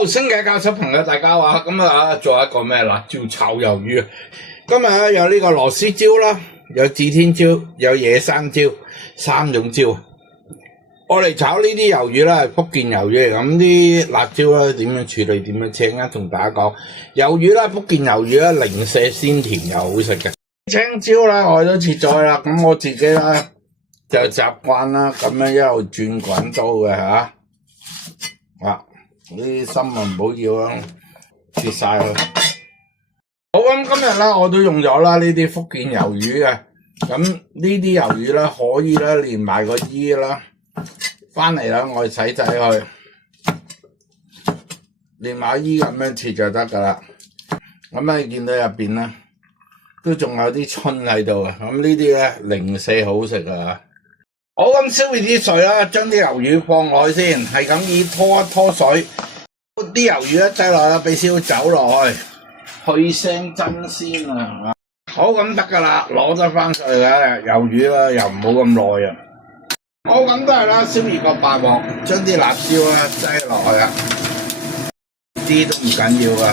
Hello， 新嘅教室朋友大家好，咁啊做一個咩辣椒炒魷魚。今日有呢個螺絲椒啦，有指天椒，有野生椒，3種椒。我嚟炒呢啲魷魚啦，係福建魷魚嚟，咁啲辣椒啦點樣處理，點樣切啊？同大家講，魷魚啦，福建魷魚啦，零舍鮮甜又好食嘅。青椒啦，我都切咗啦，咁我自己啦就習慣啦，咁樣一路轉滾刀嘅吓。呢啲心啊唔好要啦，切晒佢。好，咁今日啦，我都用咗啦呢啲福建魷魚嘅。咁呢啲魷魚啦，可以啦連埋個衣啦，翻嚟啦，我哋洗仔佢，連埋衣咁樣切就得噶啦。咁你見到入邊咧，都仲有啲春喺度啊。咁呢啲咧零舍好食啊。好，咁燒熱啲水啦，將啲魷魚放落去先，係咁以拖一拖水，啲魷魚一擠落啦，俾少少酒落去，去腥真鮮啊！好，咁得噶啦，攞得翻上嚟嘅魷魚啦，又唔好咁耐啊！好，咁都係啦，燒熱個大鑊，將啲辣椒啦擠落去啊，啲都唔緊要噶，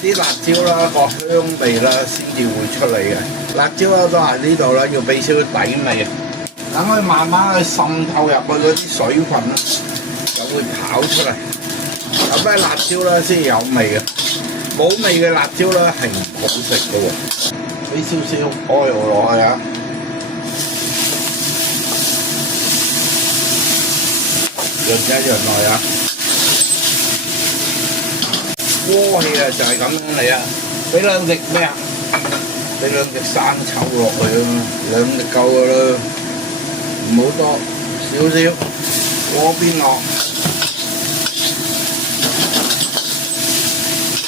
啲辣椒啦個香味啦先至會出嚟嘅，辣椒啦都係呢度啦，要俾少少底味。等佢慢慢去滲透入去嗰啲水分啦，就會跑出嚟。有咩辣椒啦先有味嘅，冇味嘅辣椒啦係唔好食嘅喎。俾少少 oil 落去啊，潤一潤落去啊。鍋氣啊就係咁樣嚟啊，俾兩隻咩啊？俾兩隻生抽落去啊，兩隻夠嘅啦。唔好多，少少鍋邊落，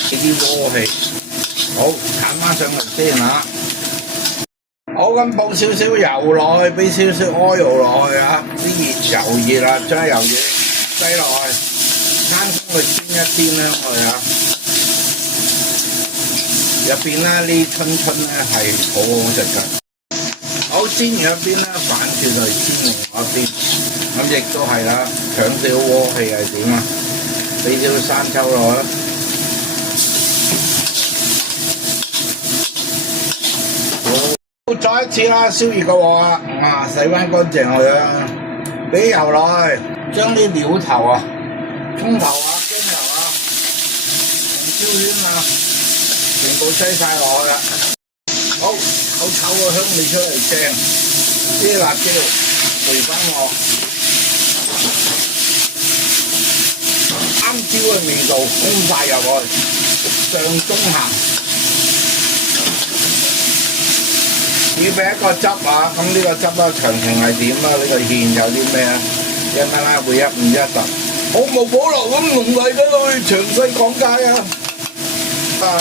呢啲鍋氣，好攤翻上嚟先嚇。好，咁放少少油落去，俾少少 oil 落去啊！啲油熱啦，將魷魚擠落去，攤鬆佢煎一煎啦佢啊！入邊咧呢春春咧係好好食㗎。好，煎完一邊啦，反轉嚟煎另外一邊，咁亦都係啦，搶少鍋氣係點啊？俾少生抽落去，好，再一次啦，燒熱個鑊啊，洗翻乾淨佢啦，俾油落去，將啲料頭啊、葱頭啊、薑油啊、紅椒圈啊，全部擠晒落去啦。好，炒個香味出嚟正，啲辣椒回翻我，啱椒嘅味道攻晒入去，上中下。預備一個汁啊，咁呢個汁啊詳情係點啊？呢個芡有啲咩啊？一蚊啦，會151，毫無保留咁濃麗嗰度詳細講解啊！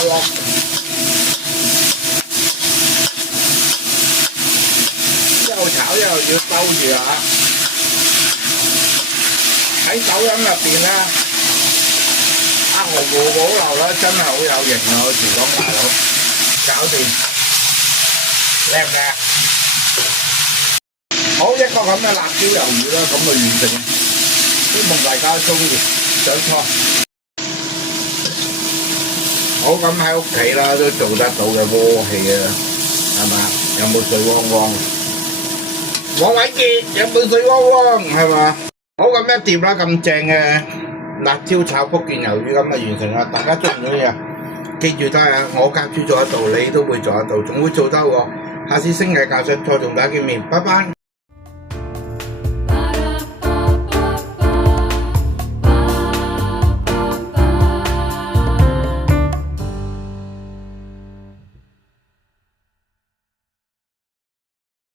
落。一路炒一路要兜住啊！喺抖音入邊咧，毫無保留啦，真係好有型啊！我時講大佬，搞掂，靚唔靚？好，一個咁嘅辣椒魷魚啦，咁就完成。希望大家中意，想錯。好，咁喺屋企啦都做得到嘅鍋氣啊，係嘛？有冇水汪汪？黃偉傑有冇水汪汪係嘛？好，咁一碟啦，咁正嘅辣椒炒福建魷魚咁啊完成啦！大家中唔中意啊？記住睇下，我教主做得到，你都會做得到，仲會做得喎！下次星期教室再同大家見面，拜拜。